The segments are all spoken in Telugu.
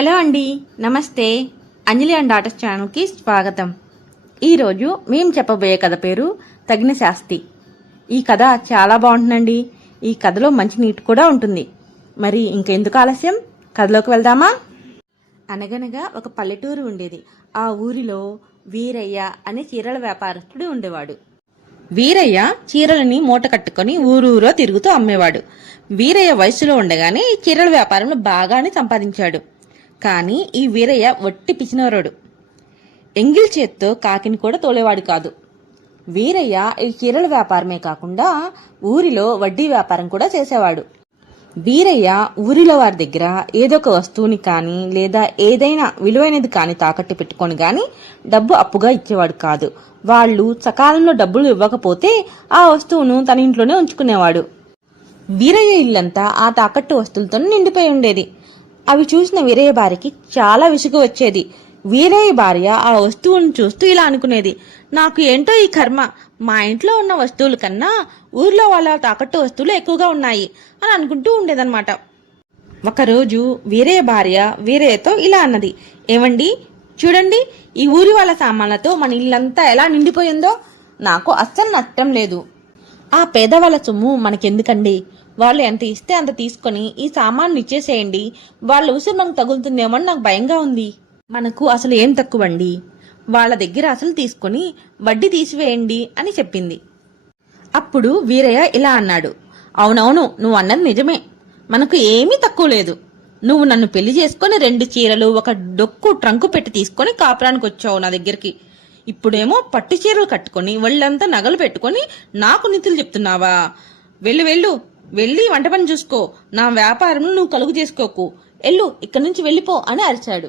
హలో అండి నమస్తే. అంజలి అండ్ ఆటస్ ఛానల్కి స్వాగతం. ఈరోజు మేము చెప్పబోయే కథ పేరు తగిన శాస్తి. ఈ కథ చాలా బాగుంటుందండి. ఈ కథలో మంచి నీట్ కూడా ఉంటుంది. మరి ఇంకెందుకు ఆలస్యం? కథలోకి వెళ్దామా? అనగనగా ఒక పల్లెటూరు ఉండేది. ఆ ఊరిలో వీరయ్య అనే చీరల వ్యాపారస్తుడు ఉండేవాడు. వీరయ్య చీరలని మూట కట్టుకొని ఊరూరో తిరుగుతూ అమ్మేవాడు. వీరయ్య వయసులో ఉండగానే ఈ చీరల వ్యాపారంలో బాగానే సంపాదించాడు. కానీ ఈ వీరయ్య వట్టి పిచ్చినవరోడు ఎంగిల్ చేత్తో కాకిని కూడా తోలేవాడు కాదు. వీరయ్య ఈ చీరల వ్యాపారమే కాకుండా ఊరిలో వడ్డీ వ్యాపారం కూడా చేసేవాడు. వీరయ్య ఊరిలో వారి దగ్గర ఏదో ఒక వస్తువుని కానీ లేదా ఏదైనా విలువైనది కానీ తాకట్టు పెట్టుకొని కానీ డబ్బు అప్పుగా ఇచ్చేవాడు కాదు. వాళ్ళు సకాలంలో డబ్బులు ఇవ్వకపోతే ఆ వస్తువును తన ఇంట్లోనే ఉంచుకునేవాడు. వీరయ్య ఇల్లంతా ఆ తాకట్టు వస్తువులతో నిండిపోయి ఉండేది. అవి చూసిన వీరయ్య భార్యకి చాలా విసుగు వచ్చేది. వీరయ్య భార్య ఆ వస్తువును చూస్తూ ఇలా అనుకునేది నాకు ఏంటో ఈ కర్మ? మా ఇంట్లో ఉన్న వస్తువుల కన్నా ఊర్లో వాళ్ళ తాకట్టు వస్తువులు ఎక్కువగా ఉన్నాయి అని అనుకుంటూ ఉండేదన్నమాట. ఒకరోజు వీరయ్య భార్య వీరయ్యతో ఇలా అన్నది ఏమండి చూడండి ఈ ఊరి వాళ్ళ సామాన్లతో మన ఇల్లంతా ఎలా నిండిపోయిందో? నాకు అస్సలు నష్టం లేదు. ఆ పేదవాళ్ళ సొమ్ము మనకెందుకండి? వాళ్ళు ఎంత ఇస్తే అంత తీసుకొని ఈ సామాన్లు ఇచ్చేసేయండి. వాళ్ళ ఉసురు మనకు తగులుతుందేమో అని నాకు భయంగా ఉంది. మనకు అసలు ఏం తక్కువండి? వాళ్ళ దగ్గర అసలు తీసుకొని వడ్డీ తీసివేయండి అని చెప్పింది. అప్పుడు వీరయ్య ఇలా అన్నాడు. అవునవును నువ్వు అన్నది నిజమే. మనకు ఏమీ తక్కువ లేదు. నువ్వు నన్ను పెళ్ళి చేసుకొని రెండు చీరలు ఒక డొక్కు ట్రంకు పెట్టి తీసుకొని కాపురానికి వచ్చావు నా దగ్గరికి. ఇప్పుడేమో పట్టు చీరలు కట్టుకొని వాళ్ళంతా నగలు పెట్టుకొని నాకు నిధులు చెప్తున్నావా? వెళ్ళు వెళ్ళు. వెళ్ళి వంట పని చూసుకో. నా వ్యాపారం నువ్వు కలుగు చేసుకోకు. ఎల్లు ఇక్కడి నుంచి వెళ్ళిపో అని అరిచాడు.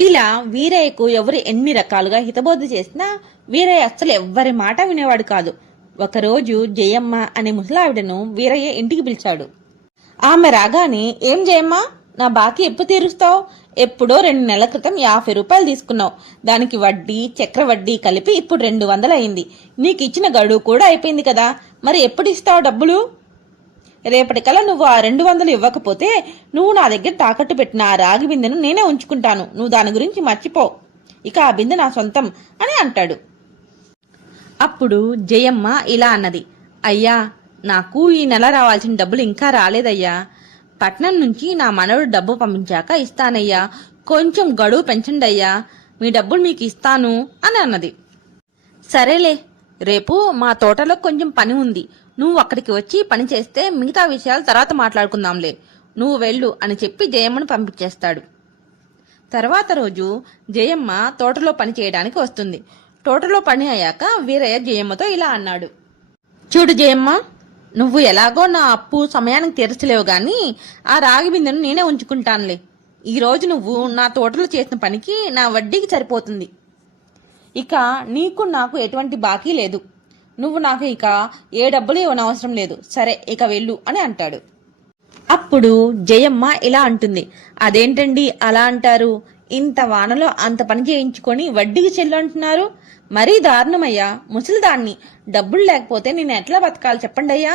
ఇలా వీరయ్యకు ఎవరు ఎన్ని రకాలుగా హితబోధ చేసినా వీరయ్య అస్సలు ఎవ్వరి మాట వినేవాడు కాదు. ఒకరోజు జయమ్మ అనే ముసలావిడను వీరయ్య ఇంటికి పిలిచాడు. ఆమె రాగానే ఏం జయమ్మ? నా బాకీ ఎప్పుడు తీరుస్తావు? ఎప్పుడో రెండు నెలల క్రితం యాభై రూపాయలు తీసుకున్నావు. దానికి వడ్డీ చక్ర వడ్డీ కలిపి ఇప్పుడు రెండు వందలు అయింది నీకు ఇచ్చిన గడువు కూడా అయిపోయింది కదా. మరి ఎప్పుడు ఇస్తావు డబ్బులు? రేపటికల్లా నువ్వు ఆ రెండు వందలు ఇవ్వకపోతే నువ్వు నా దగ్గర తాకట్టు పెట్టిన ఆ రాగి బిందెను నేనే ఉంచుకుంటాను. నువ్వు దాని గురించి మర్చిపో. ఇక ఆ బిందె నా సొంతం అని అంటాడు. అప్పుడు జయమ్మ ఇలా అన్నది. అయ్యా నాకు ఈ నెల రావాల్సిన డబ్బులు ఇంకా రాలేదయ్యా. పట్నం నుంచి నా మనవడు డబ్బు పంపించాక ఇస్తానయ్యా. కొంచెం గడువు పెంచండి అయ్యా మీ డబ్బులు మీకు ఇస్తాను అని అన్నది. సరేలే రేపు మా తోటలో కొంచెం పని ఉంది. నువ్వు అక్కడికి వచ్చి పని చేస్తే మిగతా విషయాలు తర్వాత మాట్లాడుకుందాంలే. నువ్వు వెళ్ళు అని చెప్పి జయమ్మను పంపించేస్తాడు. తర్వాత రోజు జయమ్మ తోటలో పని చేయడానికి వస్తుంది. తోటలో పని అయ్యాక వీరయ్య జయమ్మతో ఇలా అన్నాడు. చూడు జయమ్మ నువ్వు ఎలాగో నా అప్పు సమయానికి తీర్చలేవు గాని ఆ రాగి బిందెను నేనే ఉంచుకుంటానులే. ఈరోజు నువ్వు నా తోటలో చేసిన పనికి నా వడ్డీకి సరిపోతుంది. ఇక నీకు నాకు ఎటువంటి బాకీ లేదు. నువ్వు నాకు ఇక ఏ డబ్బులు ఇవ్వనవసరం లేదు. సరే ఇక వెళ్ళు అని అంటాడు. అప్పుడు జయమ్మ ఇలా అంటుంది. అదేంటండి అలా అంటారు? ఇంత వానలో అంత పని చేయించుకొని వడ్డీకి చెల్లు అంటున్నారు? మరీ దారుణమయ్యా ముసలిదాన్ని. డబ్బులు లేకపోతే నేను ఎట్లా బతకాలి చెప్పండి అయ్యా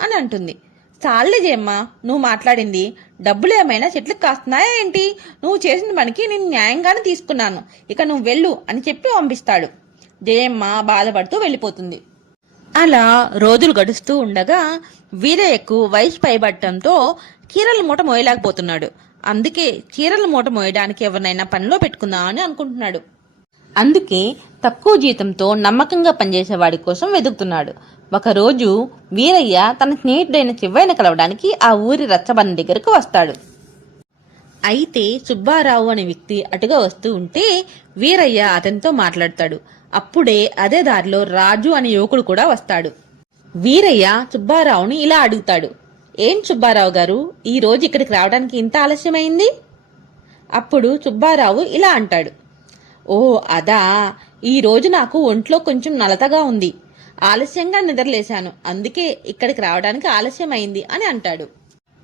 అని అంటుంది. చాలే జయమ్మ నువ్వు మాట్లాడింది. డబ్బులు ఏమైనా చెట్లు కాస్తున్నాయా ఏంటి? నువ్వు చేసిన పనికి నేను న్యాయంగానే తీసుకున్నాను. ఇక నువ్వు వెళ్ళు అని చెప్పి పంపిస్తాడు. జయమ్మ బాధపడుతూ వెళ్ళిపోతుంది. అలా రోజులు గడుస్తూ ఉండగా వీరయ్యకు వయసు పైబట్టంతో కీరల మూట మోయలేకపోతున్నాడు. అందుకే చీరల మూట మోయడానికి ఎవరినైనా పనిలో పెట్టుకుందామని అనుకుంటున్నాడు. అందుకే తక్కువ జీతంతో నమ్మకంగా పనిచేసేవాడి కోసం వెతుకుతున్నాడు ఒకరోజు వీరయ్య తన స్నేహితుడైన చివ్వైన కలవడానికి ఆ ఊరి రచ్చబండ దగ్గరకు వస్తాడు. అయితే సుబ్బారావు అనే వ్యక్తి అటుగా వస్తూ ఉంటే వీరయ్య అతనితో మాట్లాడతాడు. అప్పుడే అదే దారిలో రాజు అనే యువకుడు కూడా వస్తాడు. వీరయ్య సుబ్బారావుని ఇలా అడుగుతాడు. ఏం సుబ్బారావు గారు ఈ రోజు ఇక్కడికి రావడానికి ఇంత ఆలస్యమైంది? అప్పుడు సుబ్బారావు ఇలా అంటాడు. ఓ అదా ఈ రోజు నాకు ఒంట్లో కొంచెం నలతగా ఉంది. ఆలస్యంగా నిద్రలేశాను. అందుకే ఇక్కడికి రావడానికి ఆలస్యమైంది అని అంటాడు.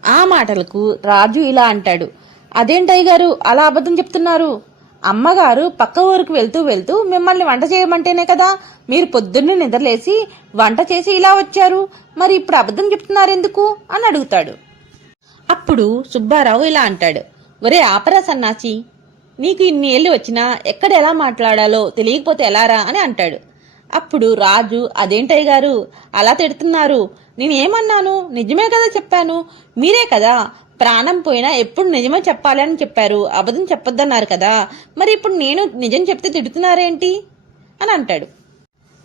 ఆ మాటలకు రాజు ఇలా అంటాడు. అదేంటయ్య గారు అలా అబద్ధం చెప్తున్నారు? అమ్మగారు పక్క ఊరికి వెళ్తూ వెళ్తూ మిమ్మల్ని వంట చేయమంటేనే కదా మీరు పొద్దున్నే నిద్రలేసి వంట చేసి ఇలా వచ్చారు. మరి ఇప్పుడు అబద్ధం చెప్తున్నారెందుకు? అని అడుగుతాడు. అప్పుడు సుబ్బారావు ఇలా అంటాడు. ఒరే ఆపరా సన్నాసి నీకు ఇన్ని ఏళ్ళు వచ్చినా ఎక్కడ ఎలా మాట్లాడాలో తెలియకపోతే ఎలారా అని అంటాడు. అప్పుడు రాజు అదేంటయ్య గారు అలా తిడుతున్నారు. నేనేమన్నాను? నిజమే కదా చెప్పాను. మీరే కదా ప్రాణం పోయినా ఎప్పుడు నిజమే చెప్పాలి అని చెప్పారు. అబద్ధం చెప్పొద్దన్నారు కదా. మరి ఇప్పుడు నేను నిజం చెప్తే తిడుతున్నారేంటి? అని అంటాడు.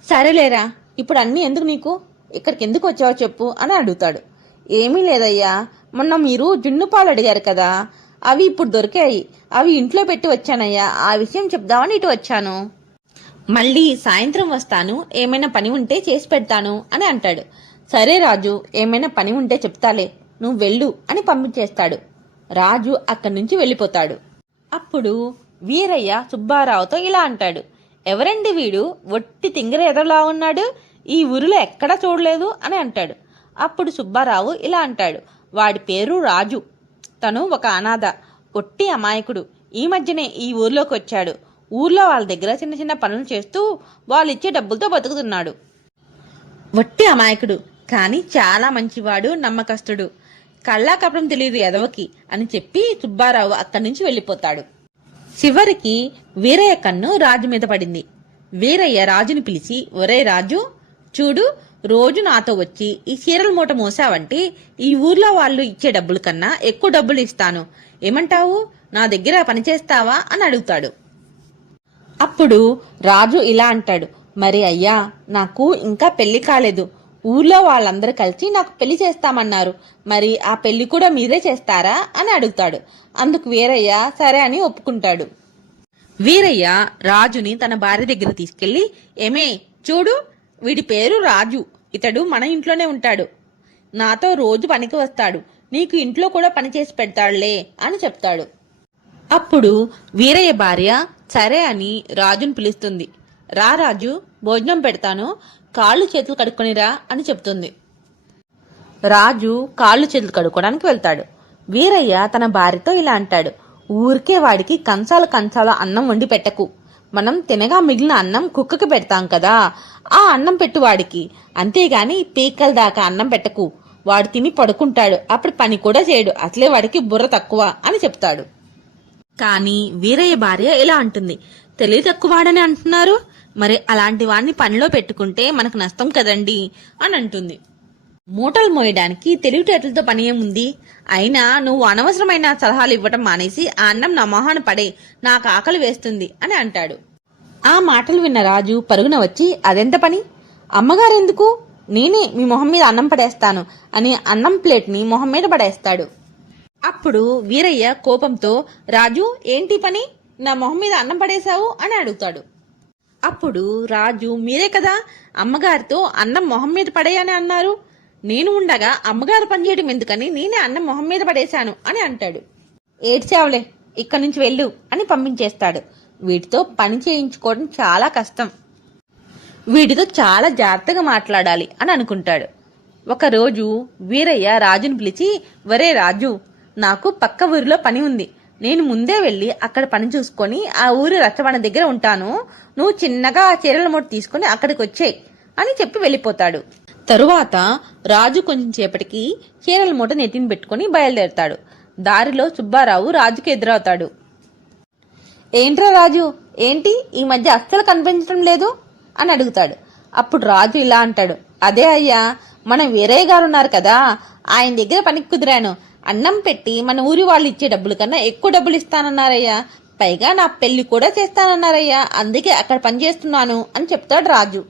సరేలేరా ఇప్పుడు అన్నీ ఎందుకు నీకు? ఇక్కడికి ఎందుకు వచ్చావో చెప్పు అని అడుగుతాడు. ఏమీ లేదయ్యా మొన్న మీరు జున్ను పాలు అడిగారు కదా. అవి ఇప్పుడు దొరికాయి. అవి ఇంట్లో పెట్టి వచ్చానయ్యా. ఆ విషయం చెప్దామని ఇటు వచ్చాను. మళ్ళీ సాయంత్రం వస్తాను. ఏమైనా పని ఉంటే చేసి పెడతాను అని అంటాడు. సరే రాజు ఏమైనా పని ఉంటే చెప్తాలే. నువ్వు వెళ్ళు అని పంపించేస్తాడు. రాజు అక్కడి నుంచి వెళ్ళిపోతాడు. అప్పుడు వీరయ్య సుబ్బారావుతో ఇలా అంటాడు. ఎవరండి వీడు? ఒట్టి తింగర ఎదలా ఉన్నాడు? ఈ ఊరిలో ఎక్కడా చూడలేదు? అని అంటాడు. అప్పుడు సుబ్బారావు ఇలా అంటాడు. వాడి పేరు రాజు. తను ఒక అనాథ ఒట్టి అమాయకుడు. ఈ మధ్యనే ఈ ఊర్లోకి వచ్చాడు. ఊర్లో వాళ్ళ దగ్గర చిన్న చిన్న పనులు చేస్తూ వాళ్ళు ఇచ్చే డబ్బులతో బతుకుతున్నాడు. వట్టి అమాయకుడు. కానీ చాలా మంచివాడు నమ్మకస్తుడు. కళ్ళా కపడం తెలియదు ఎదవకి అని చెప్పి సుబ్బారావు అక్కడి నుంచి వెళ్ళిపోతాడు. చివరికి వీరయ్య కన్ను రాజు మీద పడింది. వీరయ్య రాజుని పిలిచి ఒరే రాజు చూడు రోజు నాతో వచ్చి ఈ చీరల మూట మోసావంటే ఈ ఊర్లో వాళ్ళు ఇచ్చే డబ్బుల కన్నా ఎక్కువ డబ్బులు ఇస్తాను. ఏమంటావు? నా దగ్గర పనిచేస్తావా అని అడుగుతాడు. అప్పుడు రాజు ఇలా అంటాడు మరి అయ్యా నాకు ఇంకా పెళ్ళి కాలేదు. ఊర్లో వాళ్ళందరూ కలిసి నాకు పెళ్ళి చేస్తామన్నారు. మరి ఆ పెళ్ళి కూడా మీరే చేస్తారా అని అడుగుతాడు. అందుకు వీరయ్య సరే అని ఒప్పుకుంటాడు. వీరయ్య రాజుని తన భార్య దగ్గర తీసుకెళ్ళి ఏమే చూడు వీడి పేరు రాజు. ఇతడు మన ఇంట్లోనే ఉంటాడు. నాతో రోజు పనికి వస్తాడు. నీకు ఇంట్లో కూడా పని చేసి పెడతాడులే అని చెప్తాడు. అప్పుడు వీరయ్య భార్య సరే అని రాజును పిలుస్తుంది. రా రాజు భోజనం పెడతాను. కాళ్ళు చేతులు కడుక్కొనిరా అని చెప్తుంది రాజు కాళ్ళు చేతులు కడుక్కోవడానికి వెళ్తాడు. వీరయ్య తన భార్యతో ఇలా అంటాడు. ఊరికే వాడికి కంచాల కంచాల అన్నం వండి పెట్టకు. మనం తినగా మిగిలిన అన్నం కుక్కకి పెడతాం కదా. ఆ అన్నం పెట్టు వాడికి. అంతేగాని పీకల దాకా అన్నం పెట్టకు. వాడు తిని పడుకుంటాడు. అప్పుడు పని కూడా చేయడు. అసలే వాడికి బుర్ర తక్కువ అని చెప్తాడు. కానీ వీరయ్య భార్య ఇలా అంటుంది. తెలివి తక్కువాడని అంటున్నారు. మరి అలాంటి వాడిని పనిలో పెట్టుకుంటే మనకు నష్టం కదండి అని అంటుంది. మూటలు మోయడానికి తెలివితేటలతో పని ఏముంది? అయినా నువ్వు అనవసరమైన సలహాలు ఇవ్వటం మానేసి ఆ అన్నం నా మొహాన పడే నాకు ఆకలి వేస్తుంది అని అంటాడు. ఆ మాటలు విన్న రాజు పరుగున వచ్చి అదెంత పని? అమ్మగారెందుకు? నేనే మీ మొహం మీద అన్నం పడేస్తాను అని అన్నం ప్లేట్ని మొహం మీద పడేస్తాడు. అప్పుడు వీరయ్య కోపంతో రాజు ఏంటి పని? నా మొహం మీద అన్నం పడేశావు? అని అడుగుతాడు. అప్పుడు రాజు మీరే కదా అమ్మగారితో అన్నం మొహం మీద పడేయని అన్నారు. నేను ఉండగా అమ్మగారు పనిచేయడం ఎందుకని నేనే అన్నం మొహం మీద పడేశాను అని అంటాడు. ఏడ్చావులే ఇక్కడి నుంచి వెళ్ళు అని పంపించేస్తాడు. వీటితో పని చేయించుకోవడం చాలా కష్టం. వీటితో చాలా జాగ్రత్తగా మాట్లాడాలి అని అనుకుంటాడు. ఒకరోజు వీరయ్య రాజుని పిలిచి వరే రాజు నాకు పక్క ఊరిలో పని ఉంది. నేను ముందే వెళ్ళి అక్కడ పని చూసుకొని ఆ ఊరి రచ్చబండ దగ్గర ఉంటాను. నువ్వు చిన్నగా ఆ చీరల మూట తీసుకుని అక్కడికి వచ్చేయి అని చెప్పి వెళ్ళిపోతాడు. తరువాత రాజు కొంచెం సేపటికి చీరల మూట నెత్తిని పెట్టుకుని బయలుదేరతాడు. దారిలో సుబ్బారావు రాజుకి ఎదురవుతాడు. ఏంట్రా రాజు ఏంటి ఈ మధ్య అస్సలు కనిపించడం లేదు? అని అడుగుతాడు. అప్పుడు రాజు ఇలా అంటాడు. అదే అయ్యా మన వీరయ్య గారు ఉన్నారు కదా. ఆయన దగ్గర పనికి కుదిరాను. అన్నం పెట్టి మన ఊరి వాళ్ళు ఇచ్చే డబ్బుల కన్నా ఎక్కువ డబ్బులు ఇస్తానన్నారయ్యా. పైగా నా పెళ్ళి కూడా చేస్తానన్నారయ్యా. అందుకే అక్కడ పని చేస్తున్నాను అని చెప్తాడు రాజు.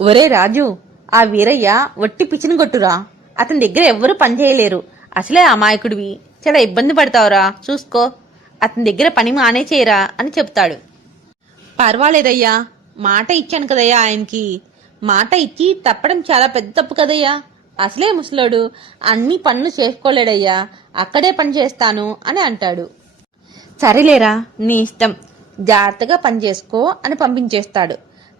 ఒరే రాజు ఆ వీరయ్య వట్టి పిచ్చిని కొట్టురా. అతని దగ్గర ఎవ్వరూ పని చేయలేరు. అసలే అమాయకుడివి. చాలా ఇబ్బంది పడతావురా. చూసుకో. అతని దగ్గర పని మానే చేయరా అని చెప్తాడు. పర్వాలేదయ్యా. మాట ఇచ్చాను కదయ్యా ఆయనకి. మాట ఇచ్చి తప్పడం చాలా పెద్ద తప్పు కదయ్యా. అసలే ముసలోడు అన్ని పనులు చేసుకోలేడయ్యా అక్కడే పని చేస్తాను అని అంటాడు. సరేలేరా నీ ఇష్టం. జాగ్రత్తగా పని చేసుకో అని పంపించేస్తాడు.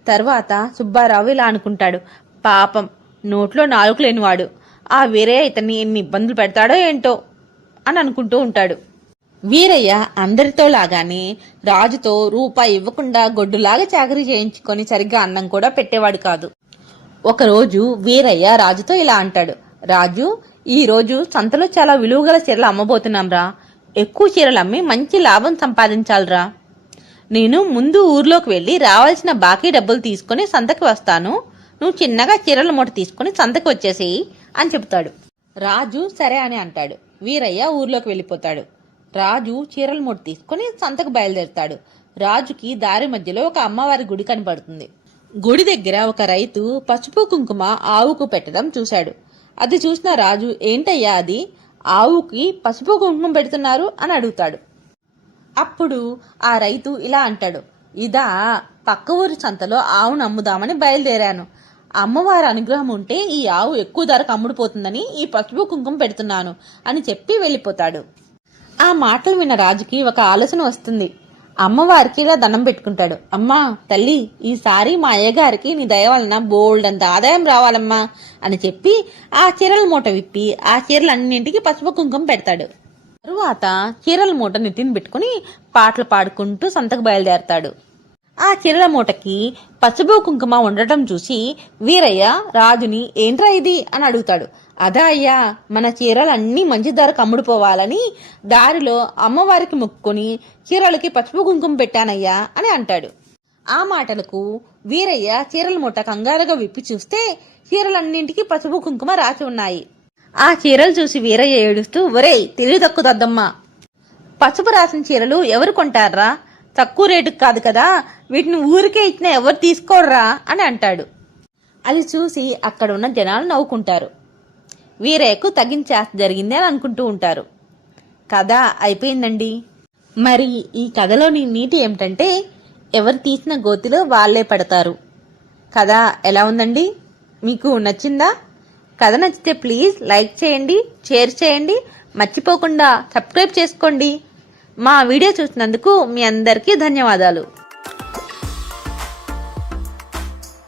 తర్వాత సుబ్బారావు ఇలా అనుకుంటాడు. పాపం నోట్లో నాలుగు లేనివాడు. ఆ వీరయ్య ఇతన్ని ఎన్ని ఇబ్బందులు పెడతాడో ఏంటో అని అనుకుంటూ ఉంటాడు. వీరయ్య అందరితో లాగానే రాజుతో రూపాయి ఇవ్వకుండా గొడ్డులాగా చాకరీ చేయించుకొని సరిగ్గా అన్నం కూడా పెట్టేవాడు కాదు. ఒకరోజు వీరయ్య రాజుతో ఇలా అంటాడు రాజు ఈరోజు సంతలో చాలా విలువగల చీరలు అమ్మబోతున్నాం రా. ఎక్కువ చీరలు అమ్మి మంచి లాభం సంపాదించాలిరా. నేను ముందు ఊర్లోకి వెళ్ళి రావాల్సిన బాకీ డబ్బులు తీసుకుని సంతకి వస్తాను. నువ్వు చిన్నగా చీరల మూట తీసుకుని సంతకి వచ్చేసేయి అని చెబుతాడు. రాజు సరే అని అంటాడు. వీరయ్య ఊర్లోకి వెళ్ళిపోతాడు. రాజు చీరల మూట తీసుకుని సంతకు బయలుదేరుతాడు. రాజుకి దారి మధ్యలో ఒక అమ్మవారి గుడి కనబడుతుంది. గుడి దగ్గర ఒక రైతు పసుపు కుంకుమ ఆవుకు పెట్టడం చూశాడు. అది చూసిన రాజు ఏంటయ్యా అది? ఆవుకి పసుపు కుంకుమ పెడుతున్నారు అని అడుగుతాడు. అప్పుడు ఆ రైతు ఇలా అంటాడు ఇదా పక్క ఊరి సంతలో ఆవును అమ్ముదామని బయలుదేరాను. అమ్మవారి అనుగ్రహం ఉంటే ఈ ఆవు ఎక్కువ ధరకు అమ్ముడుపోతుందని ఈ పసుపు కుంకుమ పెడుతున్నాను అని చెప్పి వెళ్ళిపోతాడు. ఆ మాటలు విన్న రాజుకి ఒక ఆలోచన వస్తుంది. అమ్మవారికి ఇలా దండం పెట్టుకుంటాడు. అమ్మా తల్లి ఈసారి మా అయ్యగారికి నీ దయ వలన బోల్డ్ అంత ఆదాయం రావాలమ్మా అని చెప్పి ఆ చీరల మూట విప్పి ఆ చీరలన్నింటికి పసుపు కుంకుమ పెడతాడు. తరువాత చీరల మూట నెత్తిన పెట్టుకుని పాటలు పాడుకుంటూ సంతకు బయలుదేరతాడు. ఆ చీరల మూటకి పసుపు కుంకుమ ఉండటం చూసి వీరయ్య రాజుని ఏంట్రా ఇది? అని అడుగుతాడు. అదా అయ్యా మన చీరలన్నీ మంచి ధరకు అమ్ముడుపోవాలని దారిలో అమ్మవారికి మొక్కుకొని చీరలకి పసుపు కుంకుమ పెట్టానయ్యా అని అంటాడు. ఆ మాటలకు వీరయ్య చీరల మూట కంగారుగా విప్పి చూస్తే చీరలన్నింటికి పసుపు కుంకుమ రాసి ఉన్నాయి. ఆ చీరలు చూసి వీరయ్య ఏడుస్తూ ఒరేయ్ తెలివి తక్కువ దద్దమ్మా. పసుపు రాసిన చీరలు ఎవరు కొంటారా? తక్కువ రేటుకు కాదు కదా వీటిని ఊరికే ఇచ్చినా ఎవరు తీసుకోర్రా అని అంటాడు. అది చూసి అక్కడ ఉన్న జనాలు నవ్వుకుంటారు. వీరయ్యకు తగ్గించేస్త జరిగింది అని అనుకుంటూ ఉంటారు. కథ అయిపోయిందండి. మరి ఈ కథలోని నీతి ఏమిటంటే ఎవరు తీసిన గోతిలో వాళ్ళే పడతారు. కథ ఎలా ఉందండి? మీకు నచ్చిందా? కథ నచ్చితే ప్లీజ్ లైక్ చేయండి షేర్ చేయండి. మర్చిపోకుండా సబ్స్క్రైబ్ చేసుకోండి. మా వీడియో చూసినందుకు మీ అందరికీ ధన్యవాదాలు.